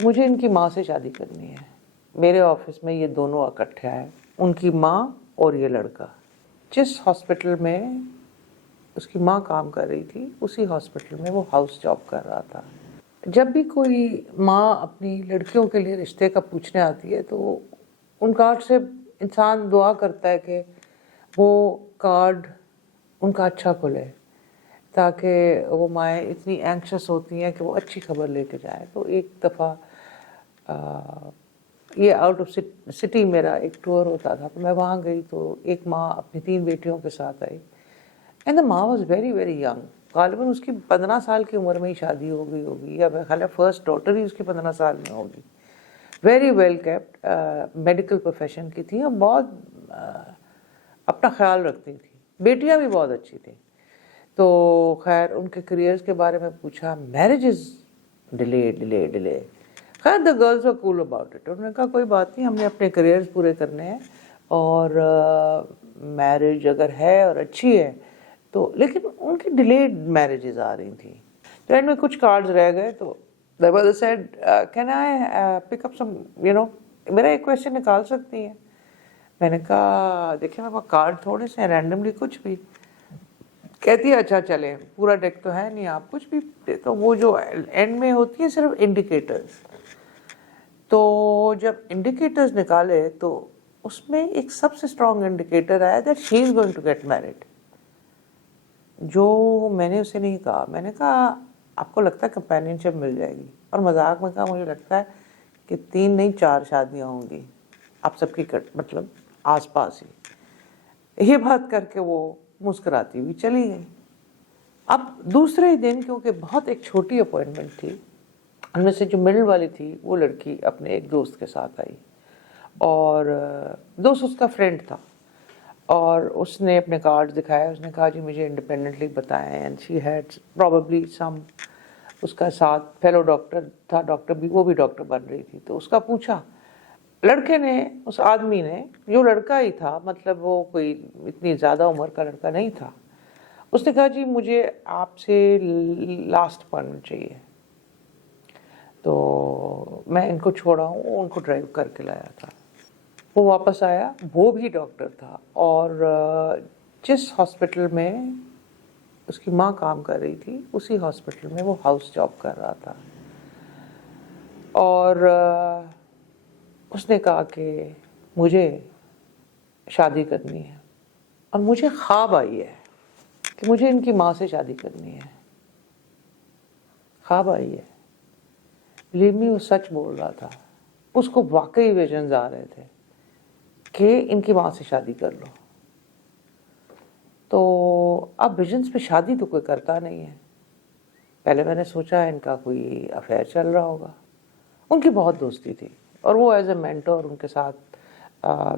کہ مجھے ان کی ماں سے شادی کرنی ہے. میرے آفس میں یہ دونوں اکٹھے آئے, ان کی ماں اور یہ لڑکا. جس ہاسپٹل میں اس کی ماں کام کر رہی تھی اسی ہاسپٹل میں وہ ہاؤس جاب کر رہا تھا. جب بھی کوئی ماں اپنی لڑکیوں کے لیے رشتے کا پوچھنے آتی ہے تو ان کارڈ سے انسان دعا کرتا ہے کہ وہ کارڈ ان کا اچھا کھلے, تاکہ وہ مائیں اتنی اینکشس ہوتی ہیں کہ وہ اچھی خبر لے کے جائیں. تو ایک دفعہ یہ آؤٹ آف سٹی میرا ایک ٹور ہوتا تھا, تو میں وہاں گئی تو ایک ماں اپنی 3 بیٹیوں کے ساتھ آئی. اینڈ دا ماں واز ویری ویری ینگ. غالباً اس کی 15 سال کی عمر میں ہی شادی ہو گئی ہوگی, یا میرا خیال ہے فرسٹ ڈاٹر ہی اس کی 15 سال میں ہوگی. Very well kept, medical profession کی تھی اور بہت اپنا خیال رکھتی تھی. بیٹیاں بھی بہت اچھی تھیں. تو خیر ان کے کریئرز کے بارے میں پوچھا. Marriage is delay. خیر the girls are cool about it. انہوں نے کہا کوئی بات نہیں, ہم نے اپنے کریئرز پورے کرنے ہیں, اور میرج اگر ہے اور اچھی ہے تو, لیکن ان کی ڈیلیڈ میرجز آ رہی تھیں. تو اینڈ میں کچھ کارڈز رہ گئے. تو the brother said, can I pick up some, میرا ایک کویشچن نکال سکتی ہیں؟ میں نے کہا دیکھیں میرے پاس کارڈ تھوڑے سے ہیں, رینڈملی کچھ بھی. کہتی ہے اچھا چلیں, پورا ڈیک تو ہے نہیں, آپ کچھ بھی. تو وہ جو اینڈ میں ہوتی ہے صرف انڈیکیٹرز, تو جب انڈیکیٹرز نکالے تو اس میں ایک سب سے اسٹرانگ انڈیکیٹر آیا that she is going to get married. جو میں نے اسے نہیں کہا. میں نے کہا آپ کو لگتا ہے کمپینین شپ مل جائے گی؟ اور مذاق میں کہا مجھے لگتا ہے کہ 3 نہیں 4 شادیاں ہوں گی, آپ سب کی مطلب آس پاس ہی. یہ بات کر کے وہ مسکراتی ہوئی چلی گئی. اب دوسرے دن کیونکہ بہت ایک چھوٹی اپوائنٹمنٹ تھی, ان میں سے جو مڈل والی تھی وہ لڑکی اپنے ایک دوست کے ساتھ آئی, اور دوست اس کا فرینڈ تھا, اور اس نے اپنے کارڈ دکھایا. اس نے کہا جی مجھے انڈیپینڈنٹلی بتائیں. اینڈ شی ہیڈ پرابیبلی سم, اس کا ساتھ فیلو ڈاکٹر تھا, ڈاکٹر بھی, وہ بھی ڈاکٹر بن رہی تھی. تو اس کا پوچھا, لڑکے نے, اس آدمی نے, جو لڑکا ہی تھا, مطلب وہ کوئی اتنی زیادہ عمر کا لڑکا نہیں تھا, اس نے کہا جی مجھے آپ سے لاسٹ اپوائنٹمنٹ چاہیے. تو میں ان کو چھوڑا ہوں, ان کو ڈرائیو کر کے لایا تھا. وہ واپس آیا, وہ بھی ڈاکٹر تھا, اور جس ہاسپٹل میں اس کی ماں کام کر رہی تھی اسی ہاسپٹل میں وہ ہاؤس جاب کر رہا تھا. اور اس نے کہا کہ مجھے شادی کرنی ہے, اور مجھے خواب آئی ہے کہ مجھے ان کی ماں سے شادی کرنی ہے. خواب آئی ہے. بلیو می, وہ سچ بول رہا تھا. اس کو واقعی ویژنز آ رہے تھے کہ ان کی ماں سے شادی کر لو. تو اب ویژنز پہ شادی تو کوئی کرتا نہیں ہے. پہلے میں نے سوچا ان کا کوئی افیئر چل رہا ہوگا. ان کی بہت دوستی تھی, اور وہ ایز اے مینٹور ان کے ساتھ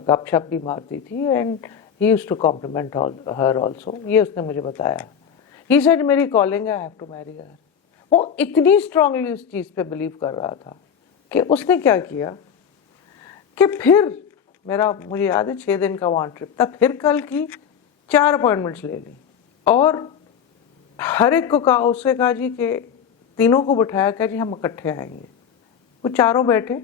گپ شپ بھی مارتی تھی. And he used two complement Hare also. یہ اس نے مجھے بتایا. ہی سیڈ میری کالنگ ہے, آئی ہیو ٹو میری ہر. وہ اتنی اسٹرانگلی اس چیز پہ بلیو کر رہا تھا کہ اس نے کیا کیا کہ پھر مجھے یاد ہے 6 دن کا وہاں ٹرپ تھا, پھر کل کی 4 اپوائنٹمنٹس لے لی, اور ہر ایک کو کہا, اس سے کہا جی کہ تینوں کو بٹھایا کہ جی ہم اکٹھے آئیں گے. وہ چاروں بیٹھے,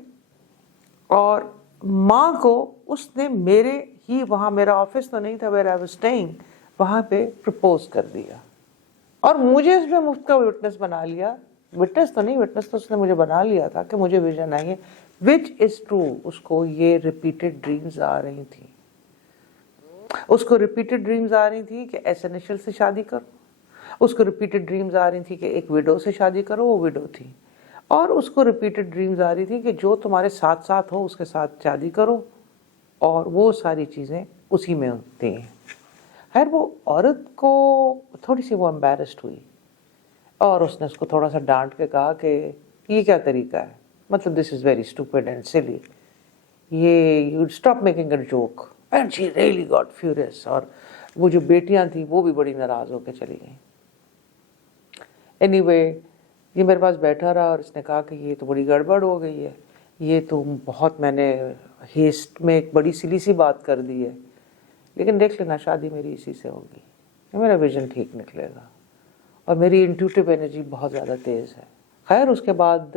اور ماں کو اس نے میرے ہی وہاں, میرا آفس تو نہیں تھا ویئر آئی واز اسٹیئنگ, وہاں پہ پرپوز کر دیا. اور مجھے اس میں مفت کا وٹنس بنا لیا. وٹنس تو نہیں, وٹنس تو اس نے مجھے بنا لیا تھا کہ مجھے ویژن آئی ہے, وچ از ٹرو. اس کو یہ ریپیٹڈ ڈریمز آ رہی تھیں. اس کو ریپیٹڈ ڈریمز آ رہی تھی کہ ایس انیشل سے شادی کرو. اس کو ریپیٹڈ ڈریمز آ رہی تھی کہ ایک وڈو سے شادی کرو, وہ وڈو تھی. اور اس کو ریپیٹڈ ڈریمز آ رہی تھی کہ جو تمہارے ساتھ ساتھ ہو اس کے ساتھ شادی کرو, اور وہ ساری چیزیں اسی میں ہوتی ہیں. خیر وہ عورت کو تھوڑی سی وہ امبیرسڈ ہوئی, اور اس نے اس کو تھوڑا سا ڈانٹ کے کہا کہ یہ کیا طریقہ ہے, مطلب دس از ویری اسٹوپڈ اینڈ سلی, یہ you stop making a joke. And she really got furious. اور وہ جو بیٹیاں تھیں وہ بھی بڑی ناراض ہو کے چلی گئیں. اینی وے یہ میرے پاس بیٹھا رہا, اور اس نے کہا کہ یہ تو بڑی گڑبڑ ہو گئی ہے, یہ تو بہت میں نے ہیسٹ میں ایک بڑی سلی سی بات کر دی ہے, لیکن دیکھ لینا شادی میری اسی سے ہوگی, میرا ویژن ٹھیک نکلے گا, اور میری انٹیوٹیو انرجی بہت زیادہ تیز ہے. خیر اس کے بعد